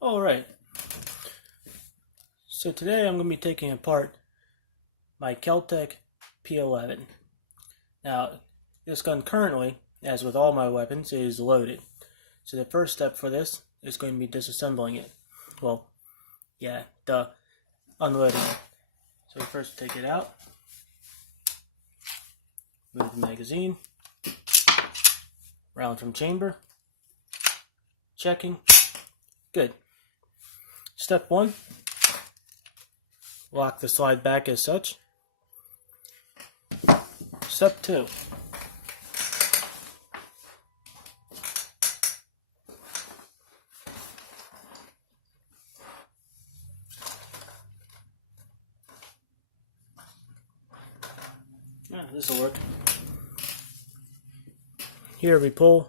Alright, so today I'm going to be taking apart my Kel-Tec P11. Now, this gun currently, as with all my weapons, is loaded. So the first step for this is going to be disassembling it. Well, yeah, unloading it. So we first take it out, move the magazine, round from chamber, checking, good. Step 1, lock the slide back as such. Step 2, this will work. Here we pull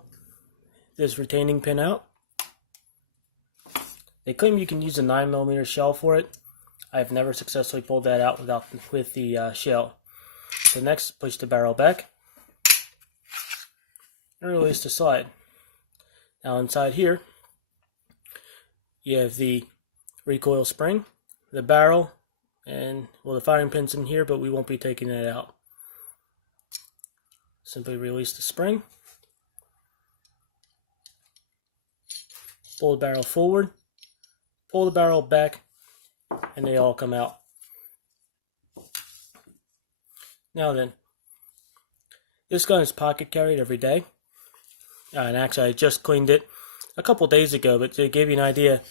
this retaining pin out. They claim you can use a 9mm shell for it. I've never successfully pulled that out with the shell. So next, push the barrel back and release the slide. Now inside here, you have the recoil spring, the barrel, and well, the firing pin's in here, but we won't be taking that out. Simply release the spring, pull the barrel forward, pull the barrel back, and they all come out. Now then, this gun is pocket carried every day, and actually I just cleaned it a couple days ago, but to give you an idea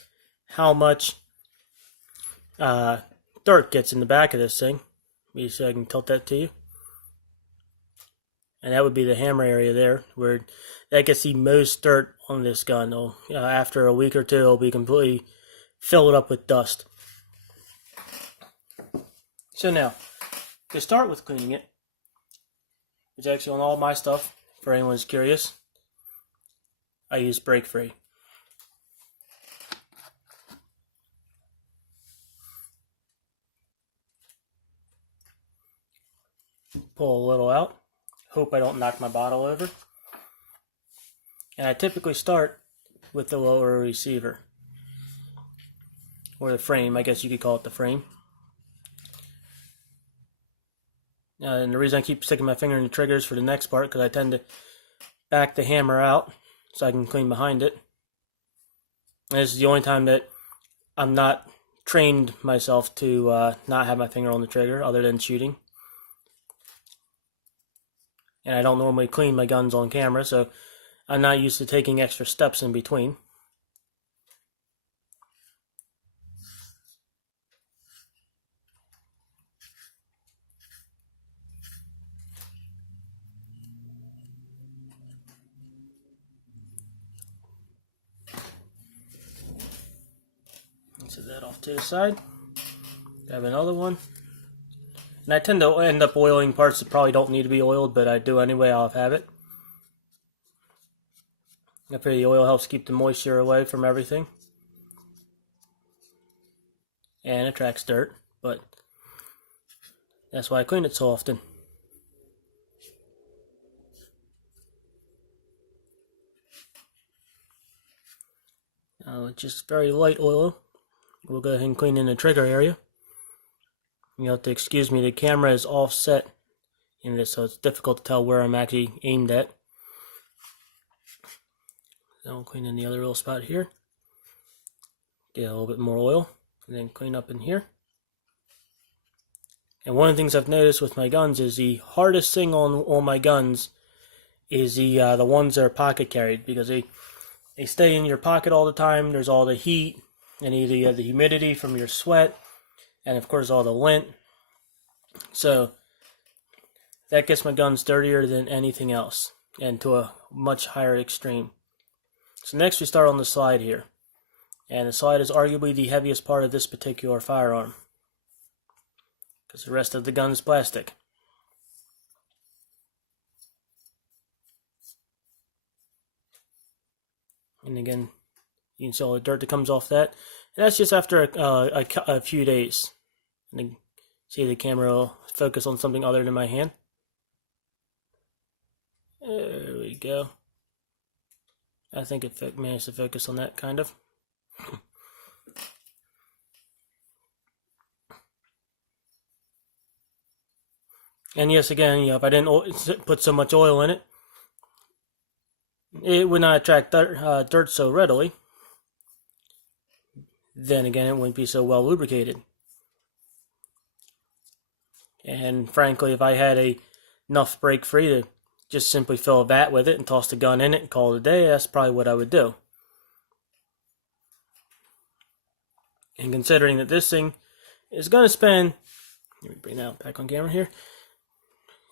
how much dirt gets in the back of this thing, maybe so I can tilt that to you, and that would be the hammer area there, where that gets the most dirt on this gun. After a week or two, it'll be completely filled up with dust. So now, to start with cleaning it, it's actually on all my stuff, for anyone who's curious, I use Break Free. Pull a little out, hope I don't knock my bottle over. And I typically start with the lower receiver, or the frame, I guess you could call it the frame. And the reason I keep sticking my finger in the triggers for the next part, because I tend to back the hammer out so I can clean behind it. And this is the only time that I'm not trained myself to not have my finger on the trigger, other than shooting. And I don't normally clean my guns on camera, so I'm not used to taking extra steps in between. Set that off to the side. Grab another one. And I tend to end up oiling parts that probably don't need to be oiled, but I do anyway. I'll have it. I feel the oil helps keep the moisture away from everything. And attracts dirt, but that's why I clean it so often. Now, just very light oil. We'll go ahead and clean in the trigger area. You have to excuse me, the camera is offset in this, so it's difficult to tell where I'm actually aimed at. Then I'll clean in the other little spot here. Get a little bit more oil, and then clean up in here. And one of the things I've noticed with my guns is the hardest thing on my guns is the ones that are pocket carried, because they stay in your pocket all the time. There's all the heat and the humidity from your sweat, and of course all the lint. So that gets my guns dirtier than anything else, and to a much higher extreme. So next we start on the slide here, and the slide is arguably the heaviest part of this particular firearm, because the rest of the gun is plastic. And again, you can see all the dirt that comes off that. And that's just after a few days. And then see the camera will focus on something other than my hand. There we go. I think it managed to focus on that, kind of. And yes, again, if I didn't put so much oil in it, it would not attract dirt so readily. Then again, it wouldn't be so well lubricated. And frankly, if I had enough brake free to just simply fill a vat with it and toss the gun in it and call it a day, that's probably what I would do. And considering that this thing is going to spend, let me bring that back on camera here,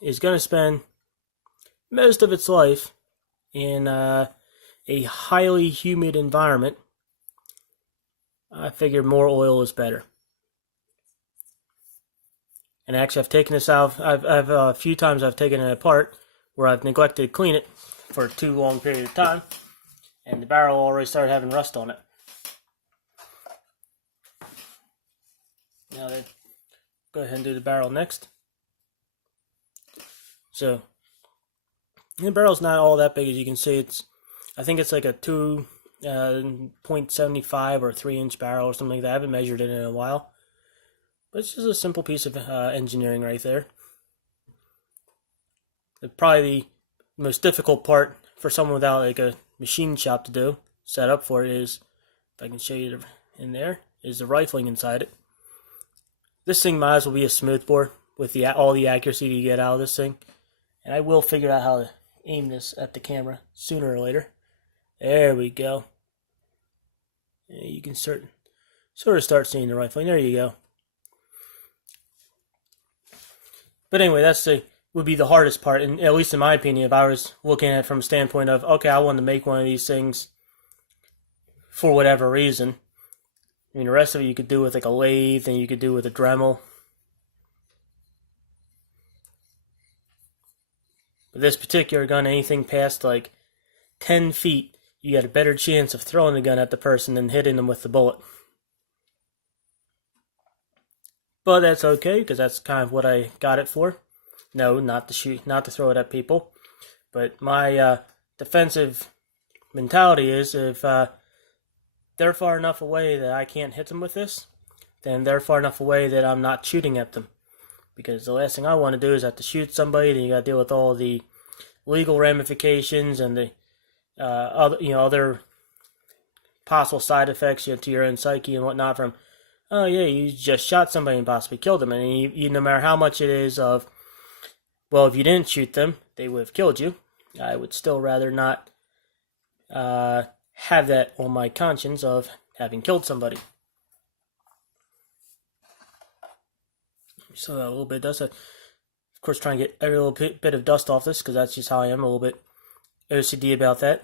is going to spend most of its life in a highly humid environment, I figured more oil is better. And actually, I've taken this out. I've a few times I've taken it apart where I've neglected to clean it for too long a period of time, and the barrel already started having rust on it. Now then, go ahead and do the barrel next. So the barrel's not all that big, as you can see. I think it's like a 2.75 or 3-inch barrel or something like that. I haven't measured it in a while. But it's just a simple piece of engineering right there. Probably the most difficult part for someone without like a machine shop to do, set up for it, is, if I can show you in there, is the rifling inside it. This thing might as well be a smoothbore with all the accuracy you get out of this thing. And I will figure out how to aim this at the camera sooner or later. There we go. You can sort of start seeing the rifling. There you go. But anyway, would be the hardest part, and at least in my opinion, if I was looking at it from a standpoint of, okay, I want to make one of these things for whatever reason. I mean, the rest of it you could do with like a lathe, and you could do with a Dremel. But this particular gun, anything past like 10 feet, you got a better chance of throwing the gun at the person than hitting them with the bullet. But that's okay, because that's kind of what I got it for. No, not to shoot, not to throw it at people. But my defensive mentality is, if they're far enough away that I can't hit them with this, then they're far enough away that I'm not shooting at them. Because the last thing I want to do is have to shoot somebody, then you got to deal with all the legal ramifications and the other possible side effects to your own psyche and whatnot from, oh yeah, you just shot somebody and possibly killed them. And you no matter how much it is of, well, if you didn't shoot them, they would have killed you, I would still rather not have that on my conscience of having killed somebody. So a little bit of dust. Of course, try and get every little bit of dust off this, because that's just how I am, a little bit OCD about that,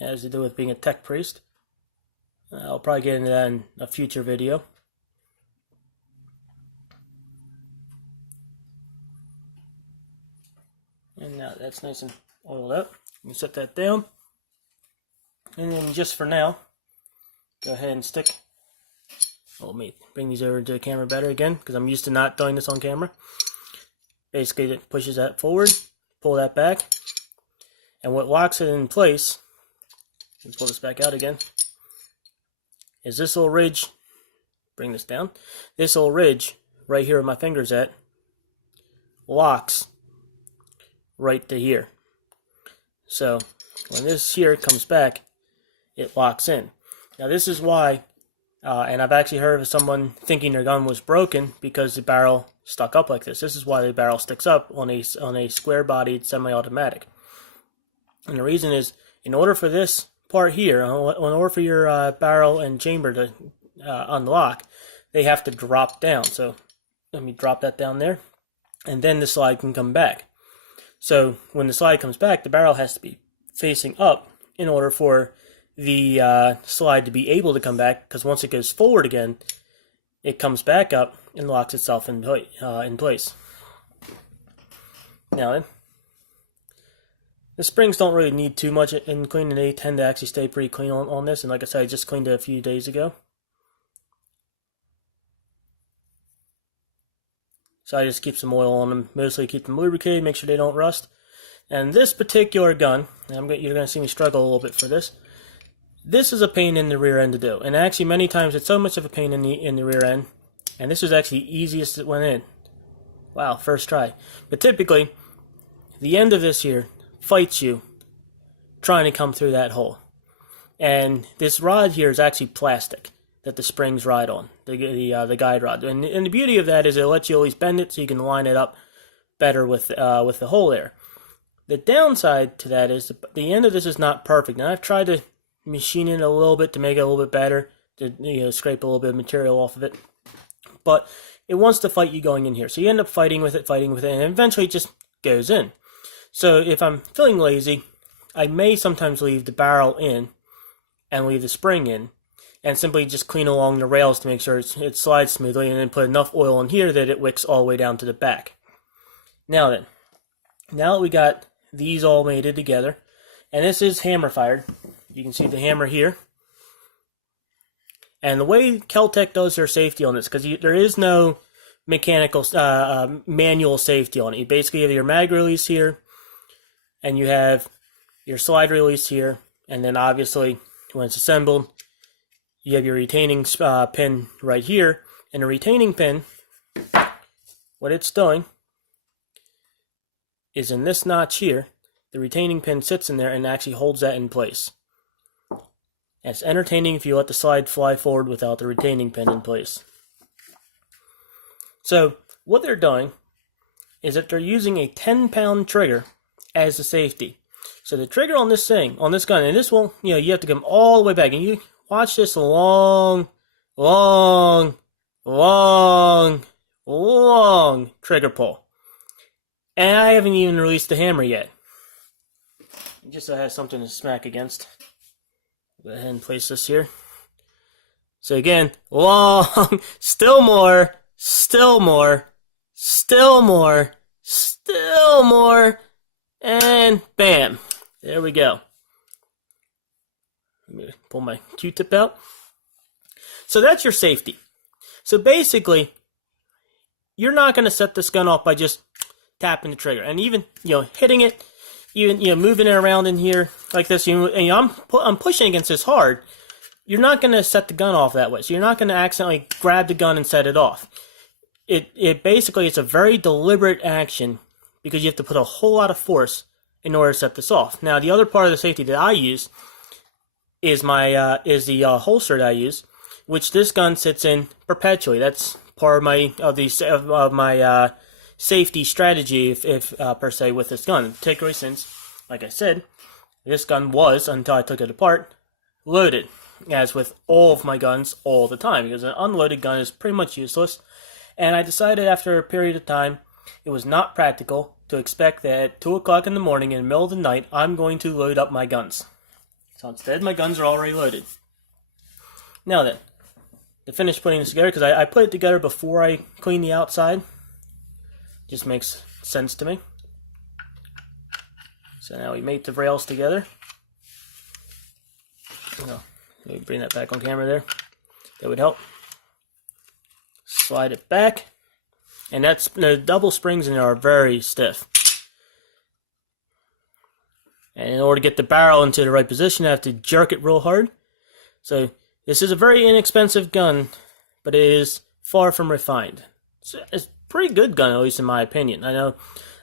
as to do with being a tech priest. I'll probably get into that in a future video. And now that's nice and oiled up. You can set that down. And then just for now, go ahead and stick. Let me bring these over to the camera better again, because I'm used to not doing this on camera. Basically, it pushes that forward, pull that back, and what locks it in place, let me pull this back out again, is this little ridge. Bring this down. This little ridge right here where my finger's at locks right to here. So when this here comes back, it locks in. Now this is why, and I've actually heard of someone thinking their gun was broken because the barrel stuck up like this. This is why the barrel sticks up on a square-bodied semi-automatic. And the reason is, in order for this part here, in order for your barrel and chamber to unlock, they have to drop down. So let me drop that down there, and then the slide can come back. So when the slide comes back, the barrel has to be facing up in order for the slide to be able to come back, because once it goes forward again, it comes back up and locks itself in place. Now then, the springs don't really need too much in cleaning. They tend to actually stay pretty clean on this, and like I said, I just cleaned it a few days ago. So I just keep some oil on them, mostly keep them lubricated, make sure they don't rust. And this particular gun, you're going to see me struggle a little bit for this. This is a pain in the rear end to do, and actually many times it's so much of a pain in the rear end. And this was actually the easiest that went in. wow, first try. But typically, the end of this here fights you trying to come through that hole. And this rod here is actually plastic that the springs ride on, the guide rod. And the beauty of that is it lets you always bend it so you can line it up better with the hole there. The downside to that is the end of this is not perfect. Now I've tried to machine it a little bit to make it a little bit better, to scrape a little bit of material off of it. But it wants to fight you going in here. So you end up fighting with it, and eventually it just goes in. So if I'm feeling lazy, I may sometimes leave the barrel in and leave the spring in, and simply just clean along the rails to make sure it slides smoothly, and then put enough oil in here that it wicks all the way down to the back. Now then, now that we got these all mated together, and this is hammer fired. You can see the hammer here. And the way Kel-Tec does their safety on this, because there is no mechanical, manual safety on it. You basically have your mag release here, and you have your slide release here, and then obviously when it's assembled, you have your retaining pin right here. And the retaining pin, what it's doing is in this notch here, the retaining pin sits in there and actually holds that in place. And it's entertaining if you let the slide fly forward without the retaining pin in place. So what they're doing is that they're using a 10-pound trigger as a safety. So the trigger on this thing, on this gun, and this will, you have to come all the way back, and you watch this long trigger pull. And I haven't even released the hammer yet. Just so I have something to smack against. Go ahead and place this here. So again, long, still more, and bam. There we go. Let me pull my Q-tip out. So that's your safety. So basically, you're not going to set this gun off by just tapping the trigger. And even, hitting it, even, moving it around in here like this. I'm pushing against this hard. You're not going to set the gun off that way. So you're not going to accidentally grab the gun and set it off. It basically, it's a very deliberate action because you have to put a whole lot of force in order to set this off. Now, the other part of the safety that I use is the holster that I use, which this gun sits in perpetually. That's part of my safety strategy, if per se, with this gun. Particularly since, like I said, this gun was, until I took it apart, loaded, as with all of my guns all the time, because an unloaded gun is pretty much useless. And I decided after a period of time, it was not practical to expect that at 2 o'clock in the morning, in the middle of the night, I'm going to load up my guns. So instead, my guns are already loaded. Now then, to finish putting this together, because I put it together before I clean the outside. Just makes sense to me. So now we mate the rails together. Let me bring that back on camera there. That would help. Slide it back. And the double springs in there are very stiff. And in order to get the barrel into the right position, I have to jerk it real hard. So this is a very inexpensive gun, but it is far from refined. It's a pretty good gun, at least in my opinion. I know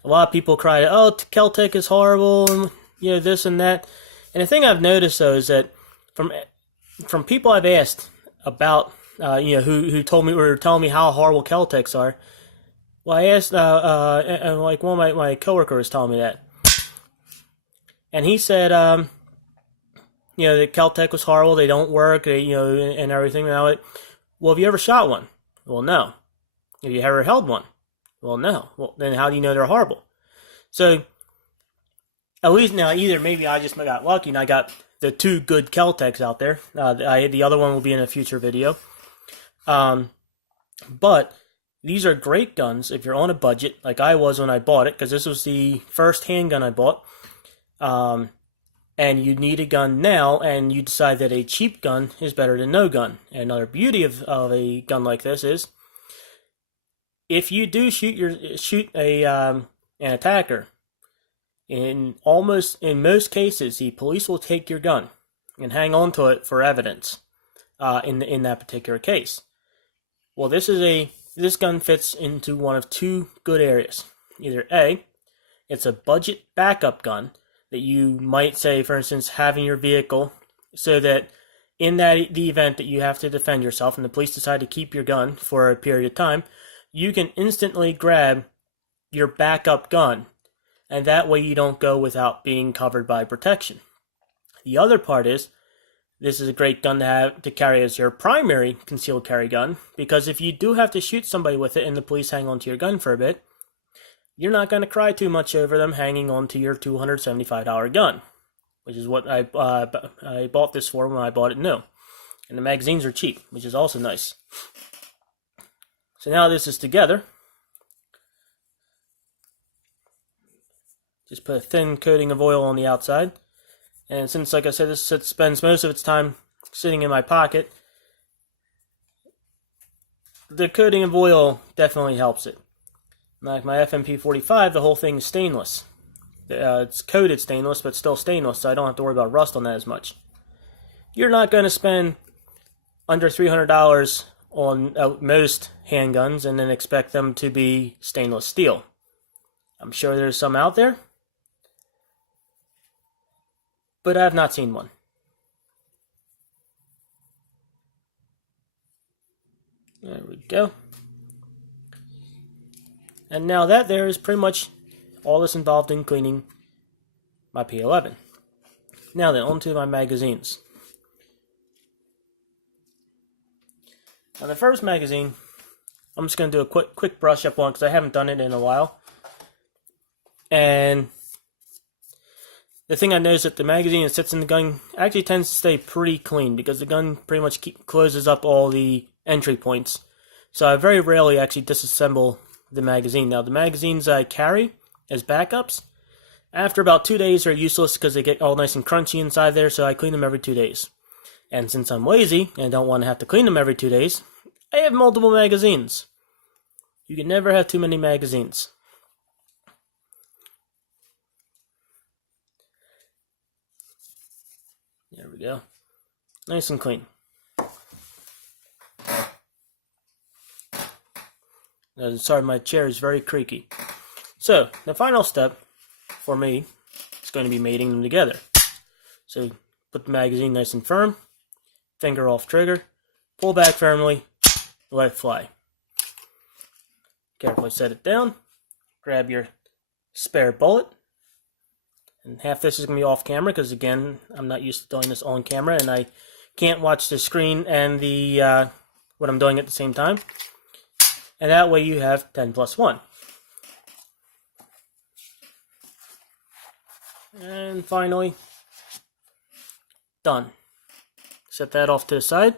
a lot of people cry, oh, Kel-Tec is horrible, and this and that. And the thing I've noticed, though, is that from people I've asked about, who told me or were telling me how horrible Kel-Tecs are, well, I asked, and like one of my coworkers was telling me that. And he said, that Kel-Tec was horrible, they don't work, and everything. Well, have you ever shot one? Well, no. Have you ever held one? Well, no. Well, then how do you know they're horrible? So, at least now, either maybe I just got lucky and I got the 2 good Kel-Tecs out there. The other one will be in a future video. But these are great guns if you're on a budget, like I was when I bought it, because this was the first handgun I bought. And you need a gun now, and you decide that a cheap gun is better than no gun. And another beauty of a gun like this is, if you do shoot an attacker, in most cases, the police will take your gun and hang on to it for evidence. In that particular case, well, this is a This gun fits into one of two good areas. Either A, it's a budget backup gun that you might say, for instance, have in your vehicle so that in the event that you have to defend yourself and the police decide to keep your gun for a period of time, you can instantly grab your backup gun, and that way you don't go without being covered by protection. The other part is, this is a great gun to carry as your primary concealed carry gun, because if you do have to shoot somebody with it and the police hang on to your gun for a bit, you're not going to cry too much over them hanging on to your $275 gun, which is what I bought this for when I bought it new. And the magazines are cheap, which is also nice. So now this is together. Just put a thin coating of oil on the outside. And since, like I said, this spends most of its time sitting in my pocket, the coating of oil definitely helps it. Like my FMP45, the whole thing is stainless. It's coated stainless, but still stainless, so I don't have to worry about rust on that as much. You're not going to spend under $300 on most handguns and then expect them to be stainless steel. I'm sure there's some out there, but I have not seen one. There we go. And now that there is pretty much all that's involved in cleaning my P11. Now then, on to my magazines. Now the first magazine, I'm just going to do a quick brush up on because I haven't done it in a while. And the thing I noticed that the magazine that sits in the gun actually tends to stay pretty clean because the gun pretty much closes up all the entry points. So I very rarely actually disassemble the magazine. Now the magazines I carry as backups, after about 2 days, are useless because they get all nice and crunchy inside there, so I clean them every 2 days. And since I'm lazy and don't want to have to clean them every 2 days, I have multiple magazines. You can never have too many magazines. There we go. Nice and clean. Sorry, my chair is very creaky. So, the final step for me is going to be mating them together. So, put the magazine nice and firm, finger off trigger, pull back firmly, let it fly. Carefully set it down, grab your spare bullet, and half this is going to be off camera because, again, I'm not used to doing this on camera and I can't watch the screen and the what I'm doing at the same time. And that way you have 10 plus 1. And finally, done. Set that off to the side.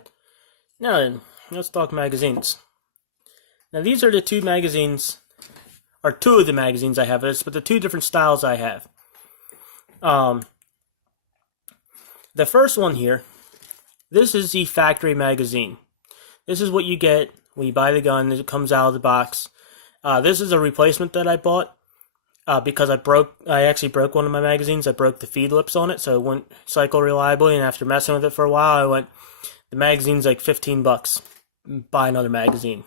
Now then, let's talk magazines. Now these are the two magazines, or two of the magazines I have, but the two different styles I have. The first one here, this is the factory magazine. This is what you get when you buy the gun. It comes out of the box. This is a replacement that I bought because I actually broke one of my magazines. I broke the feed lips on it, so it wouldn't cycle reliably. And after messing with it for a while, I went, the magazine's like $15. Buy another magazine.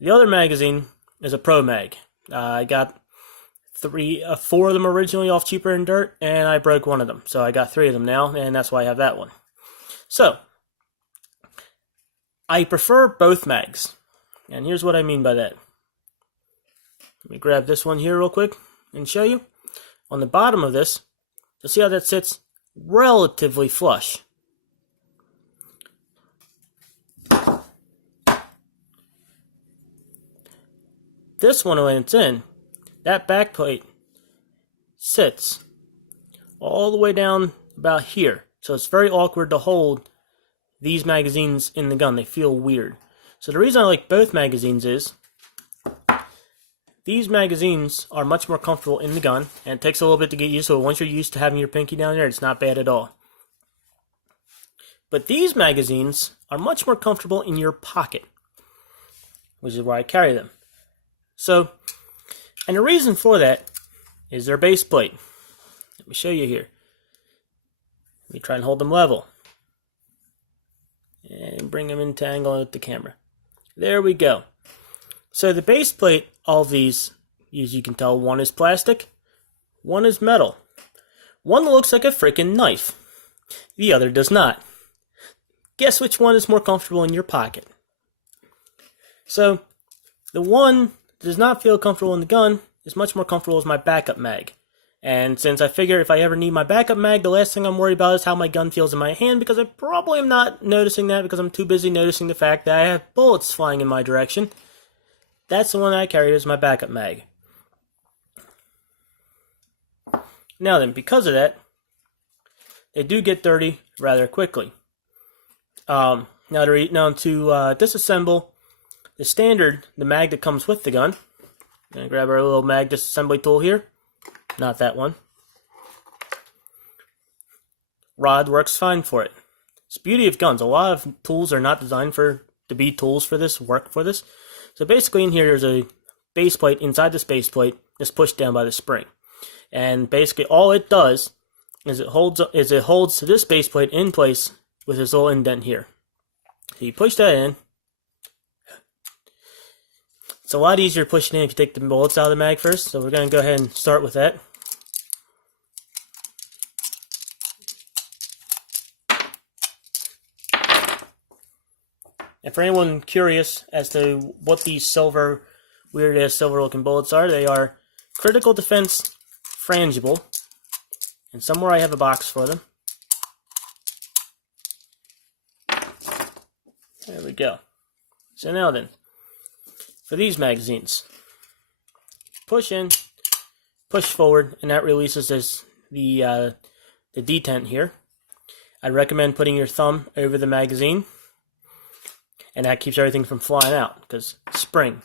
The other magazine is a Pro Mag. I got 4 of them originally off Cheaper and Dirt, and I broke one of them. So I got 3 of them now, and that's why I have that one. So, I prefer both mags. And here's what I mean by that. Let me grab this one here real quick and show you. On the bottom of this, you'll see how that sits relatively flush. This one, when it's in, that back plate sits all the way down about here. So it's very awkward to hold these magazines in the gun. They feel weird. So the reason I like both magazines is these magazines are much more comfortable in the gun, and it takes a little bit to get used to it. Once you're used to having your pinky down there, it's not bad at all. But these magazines are much more comfortable in your pocket, which is why I carry them. So, and the reason for that is their base plate. Let me show you here. Let me try and hold them level. And bring them into angle with the camera. There we go. So the base plate of these, as you can tell, one is plastic, one is metal. One looks like a freaking knife. The other does not. Guess which one is more comfortable in your pocket? So, the one that does not feel comfortable in the gun is much more comfortable as my backup mag. And since I figure if I ever need my backup mag, the last thing I'm worried about is how my gun feels in my hand, because I probably am not noticing that because I'm too busy noticing the fact that I have bullets flying in my direction. That's the one I carry as my backup mag. Now then, because of that, they do get dirty rather quickly. Now to disassemble the mag that comes with the gun. I'm going to grab our little mag disassembly tool here. Not that one. Rod works fine for it. It's the beauty of guns. A lot of tools are not designed to be tools for this, work for this. So basically in here there's a base plate. Inside this base plate is pushed down by the spring. And basically all it does is it holds this base plate in place with this little indent here. So you push that in. It's a lot easier pushing in if you take the bullets out of the mag first. So we're going to go ahead and start with that. And for anyone curious as to what these weird ass silver looking bullets are, they are critical defense frangible, and somewhere I have a box for them. There we go. So now then, for these magazines, push in, push forward, and that releases the detent here. I'd recommend putting your thumb over the magazine, and that keeps everything from flying out, because spring.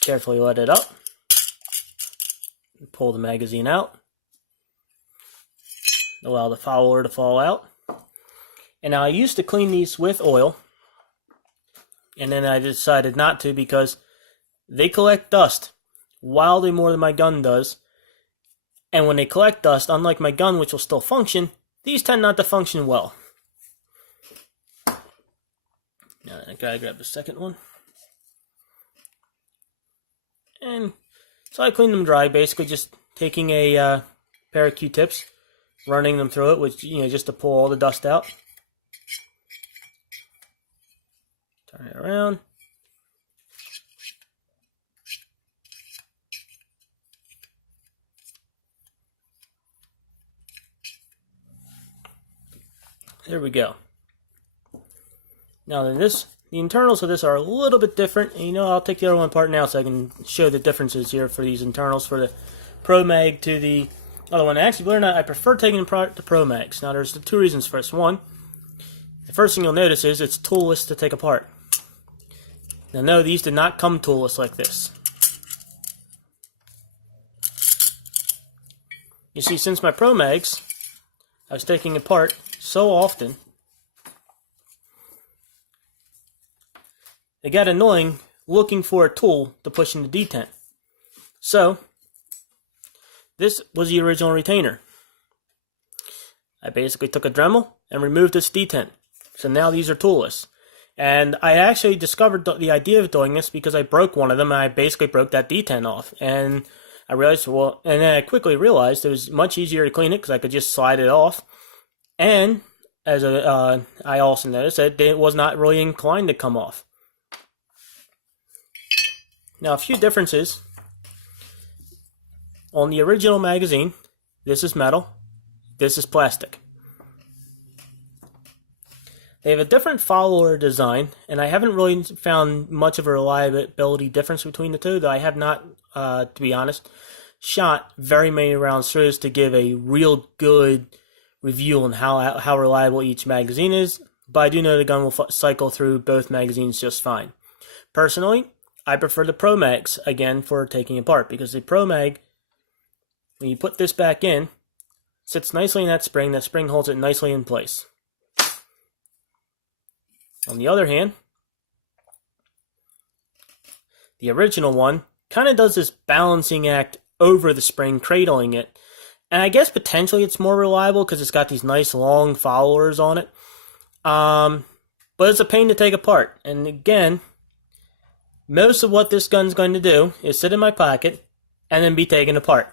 Carefully let it up. Pull the magazine out. Allow the follower to fall out. And now I used to clean these with oil, and then I decided not to because they collect dust wildly more than my gun does. And when they collect dust, unlike my gun, which will still function, these tend not to function well. Now I gotta grab the second one. And so I clean them dry, basically just taking a pair of Q-tips, running them through it, which, just to pull all the dust out. Turn it around. There we go. Now then, the internals of this are a little bit different. And I'll take the other one apart now so I can show the differences here for these internals for the Pro Mag to the other one. Actually, believe it or not, I prefer taking them apart to Pro Mags. Now there's the two reasons for this. One, the first thing you'll notice is it's toolless to take apart. Now no, these did not come toolless like this. You see, since my Pro Mags, I was taking apart so often, it got annoying looking for a tool to push in the detent. So, this was the original retainer. I basically took a Dremel and removed this detent. So now these are toolless. And I actually discovered the idea of doing this because I broke one of them and I basically broke that detent off. And I realized, and then I quickly realized it was much easier to clean it because I could just slide it off. And I also noticed that it was not really inclined to come off. Now, a few differences. On the original magazine, this is metal, this is plastic. They have a different follower design, and I haven't really found much of a reliability difference between the two, though I have not, to be honest, shot very many rounds through this to give a real good review on how reliable each magazine is, but I do know the gun will cycle through both magazines just fine. Personally, I prefer the Pro Mags, again, for taking apart, because the Pro Mag, when you put this back in, sits nicely in that spring holds it nicely in place. On the other hand, the original one kind of does this balancing act over the spring, cradling it, and I guess potentially it's more reliable because it's got these nice long followers on it, but it's a pain to take apart, and again, Most of what this gun's going to do is sit in my pocket and then be taken apart.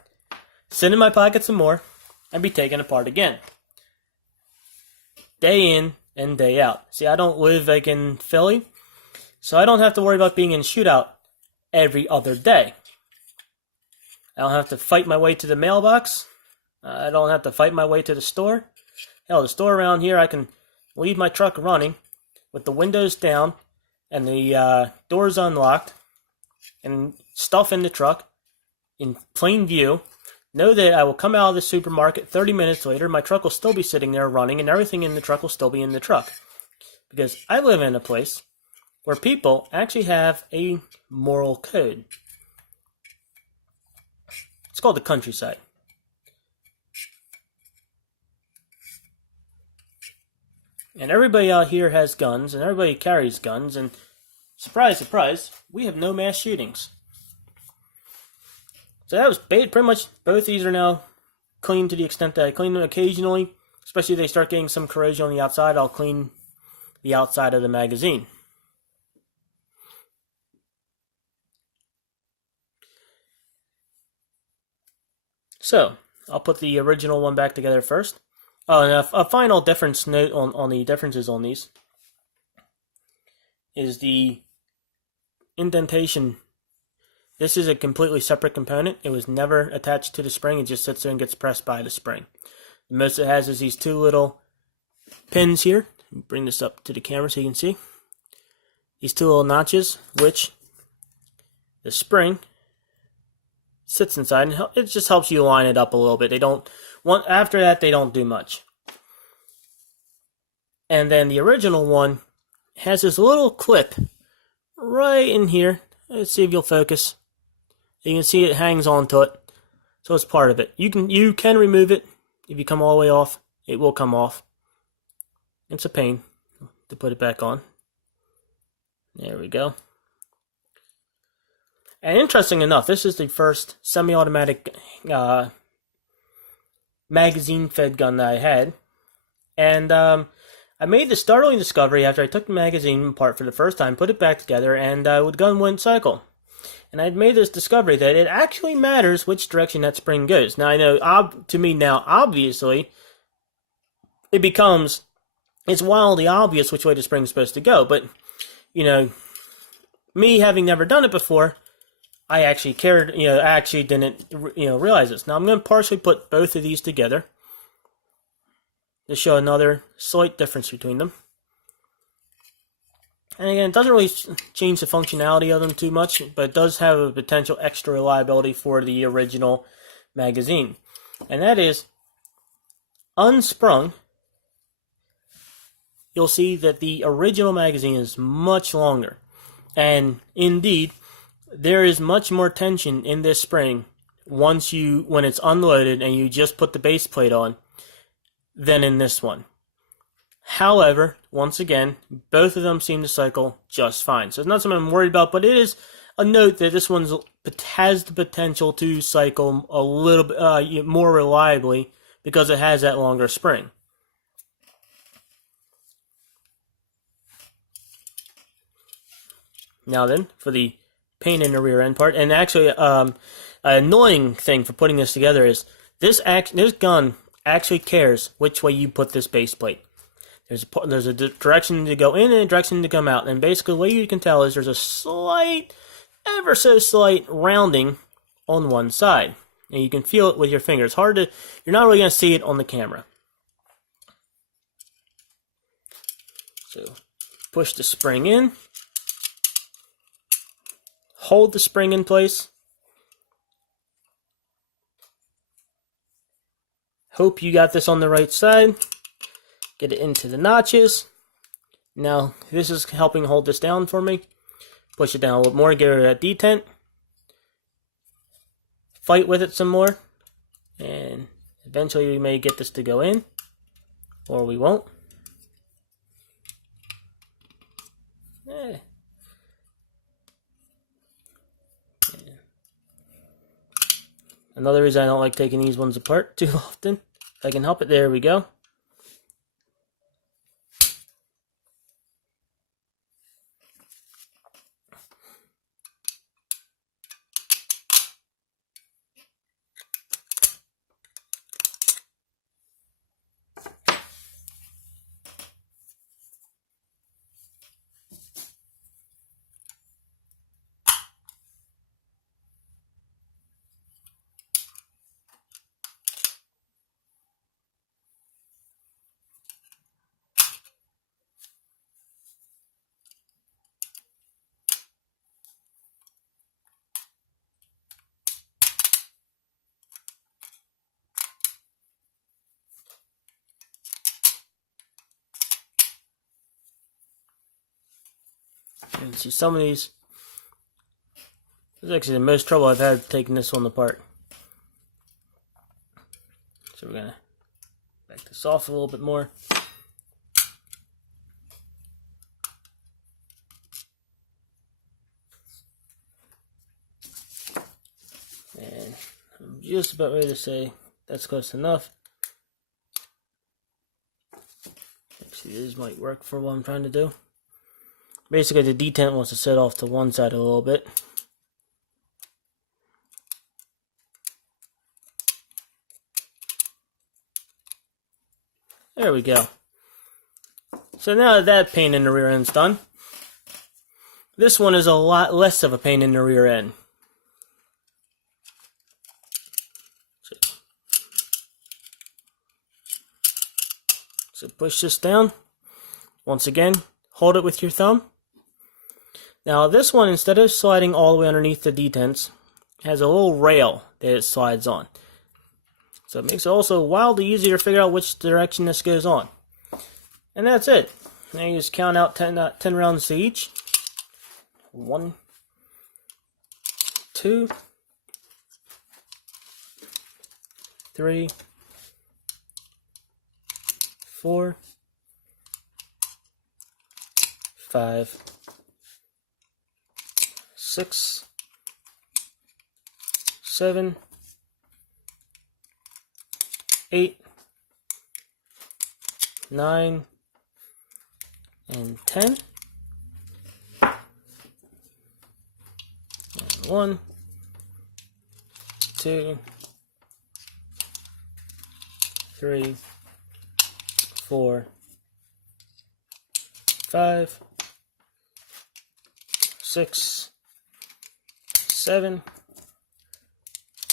Sit in my pocket some more and be taken apart again. Day in and day out. See, I don't live like in Philly, so I don't have to worry about being in shootout every other day. I don't have to fight my way to the mailbox. I don't have to fight my way to the store. Hell, the store around here, I can leave my truck running with the windows down and the doors unlocked and stuff in the truck in plain view. Know that I will come out of the supermarket 30 minutes later, my truck will still be sitting there running, and everything in the truck will still be in the truck. Because I live in a place where people actually have a moral code. It's called the countryside. And everybody out here has guns, and everybody carries guns, and surprise, surprise, we have no mass shootings. So that was pretty much, both these are now clean to the extent that I clean them occasionally. Especially if they start getting some corrosion on the outside, I'll clean the outside of the magazine. So, I'll put the original one back together first. Oh, and a final difference note on the differences on these is the indentation. This is a completely separate component. It was never attached to the spring. It just sits there and gets pressed by the spring. The most it has is these two little pins here. Bring this up to the camera so you can see. These two little notches, which the spring sits inside, and it just helps you line it up a little bit. After that, they don't do much. And then the original one has this little clip right in here. Let's see if you'll focus. You can see it hangs onto it, so it's part of it. You can remove it. If you come all the way off, it will come off. It's a pain to put it back on. There we go. And interesting enough, this is the first semi-automatic magazine-fed gun that I had. And I made the startling discovery after I took the magazine apart for the first time, put it back together, and the gun wouldn't cycle. And I'd made this discovery that it actually matters which direction that spring goes. Now, I know, to me now, obviously, it's wildly obvious which way the spring's supposed to go. But, me having never done it before, I actually didn't, realize this. Now, I'm going to partially put both of these together to show another slight difference between them. And again, it doesn't really change the functionality of them too much, but it does have a potential extra reliability for the original magazine. And that is, unsprung, you'll see that the original magazine is much longer. And indeed, there is much more tension in this spring when it's unloaded and you just put the base plate on than in this one. However, once again, both of them seem to cycle just fine. So it's not something I'm worried about, but it is a note that this one has the potential to cycle a little bit more reliably because it has that longer spring. Now then, for the pain in the rear end part, and actually, an annoying thing for putting this together is this gun actually cares which way you put this base plate. There's a direction to go in and a direction to come out, and basically the way you can tell is there's a slight, ever so slight rounding on one side, and you can feel it with your fingers. You're not really going to see it on the camera. So push the spring in, hold the spring in place. Hope you got this on the right side. Get it into the notches. Now, this is helping hold this down for me. Push it down a little more, get rid of that detent. Fight with it some more. And eventually we may get this to go in. Or we won't. Another reason I don't like taking these ones apart too often. If I can help it, there we go. And see, some of these, this is actually the most trouble I've had taking this one apart. So we're gonna back this off a little bit more. And I'm just about ready to say that's close enough. Actually, this might work for what I'm trying to do. Basically, the detent wants to set off to one side a little bit. There we go. So now that that pain in the rear end's done, this one is a lot less of a pain in the rear end. So push this down. Once again, hold it with your thumb. Now this one, instead of sliding all the way underneath the detents, has a little rail that it slides on. So it makes it also wildly easier to figure out which direction this goes on. And that's it. Now you just count out 10 rounds to each. 1, 2, 3, 4, 5, 6, 7, 8, 9, and 10. And 1, 2, 3, 4, 5, 6, 7,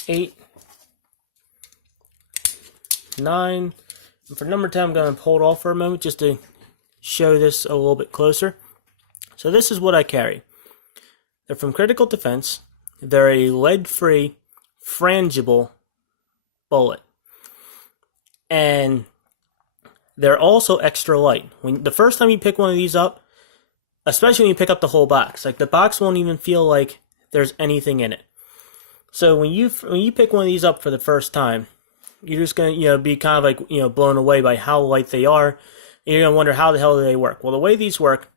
8, 9. And for number 10, I'm going to hold off for a moment just to show this a little bit closer. So this is what I carry. They're from Critical Defense. They're a lead-free, frangible bullet. And they're also extra light. When the first time you pick one of these up, especially when you pick up the whole box, like the box won't even feel like there's anything in it. So when you pick one of these up for the first time, you're just gonna be kind of like blown away by how light they are, and you're gonna wonder how the hell do they work. Well, the way these work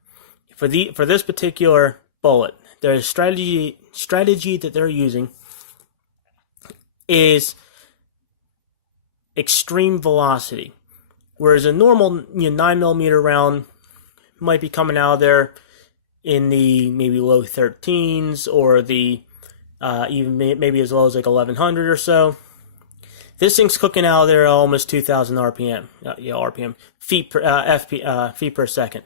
for this particular bullet, their strategy that they're using is extreme velocity, whereas a normal 9mm round might be coming out of there in the maybe low 13s or the even maybe as low as like 1100 or so. This thing's cooking out of there at almost 2,000 RPM. RPM feet per second.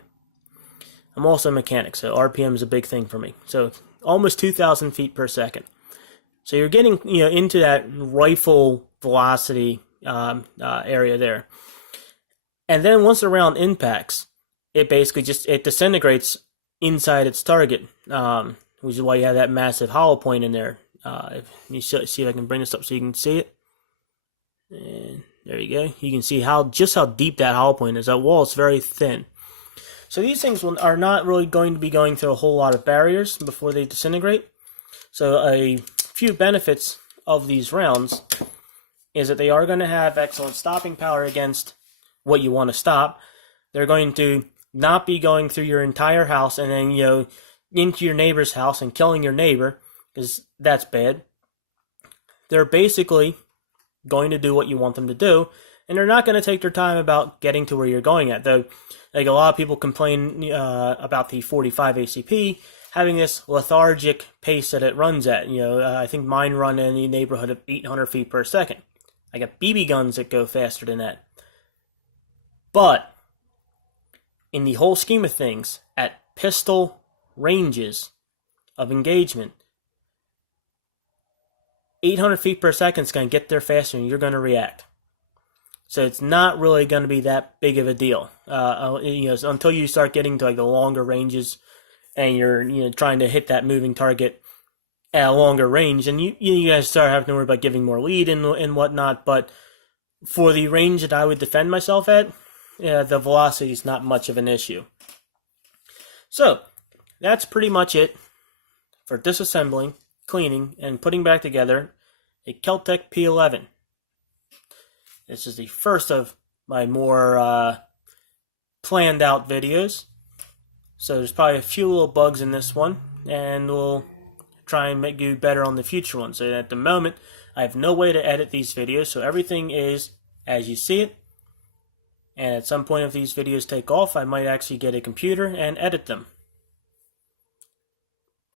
I'm also a mechanic, so RPM is a big thing for me. So almost 2,000 feet per second. So you're getting into that rifle velocity area there. And then once the round impacts, it basically it disintegrates inside its target, which is why you have that massive hollow point in there. If you see if I can bring this up so you can see it. And there you go. You can see just how deep that hollow point is. That wall is very thin. So these things are not really going to be going through a whole lot of barriers before they disintegrate. So a few benefits of these rounds is that they are going to have excellent stopping power against what you want to stop. They're going to not be going through your entire house and then into your neighbor's house and killing your neighbor, because that's bad. They're basically going to do what you want them to do, and they're not going to take their time about getting to where you're going at. Though, like a lot of people complain about the 45 ACP having this lethargic pace that it runs at. I think mine run in the neighborhood of 800 feet per second. I got BB guns that go faster than that. But in the whole scheme of things, at pistol ranges of engagement, 800 feet per second is going to get there faster and you're going to react. So it's not really going to be that big of a deal. Until you start getting to like the longer ranges and you're trying to hit that moving target at a longer range, and you guys start having to worry about giving more lead and whatnot. But for the range that I would defend myself at, the velocity is not much of an issue. So that's pretty much it for disassembling, cleaning, and putting back together a Kel-Tec P11. This is the first of my more planned out videos. So there's probably a few little bugs in this one, and we'll try and make you better on the future ones. So at the moment, I have no way to edit these videos, so everything is as you see it. And at some point, if these videos take off, I might actually get a computer and edit them.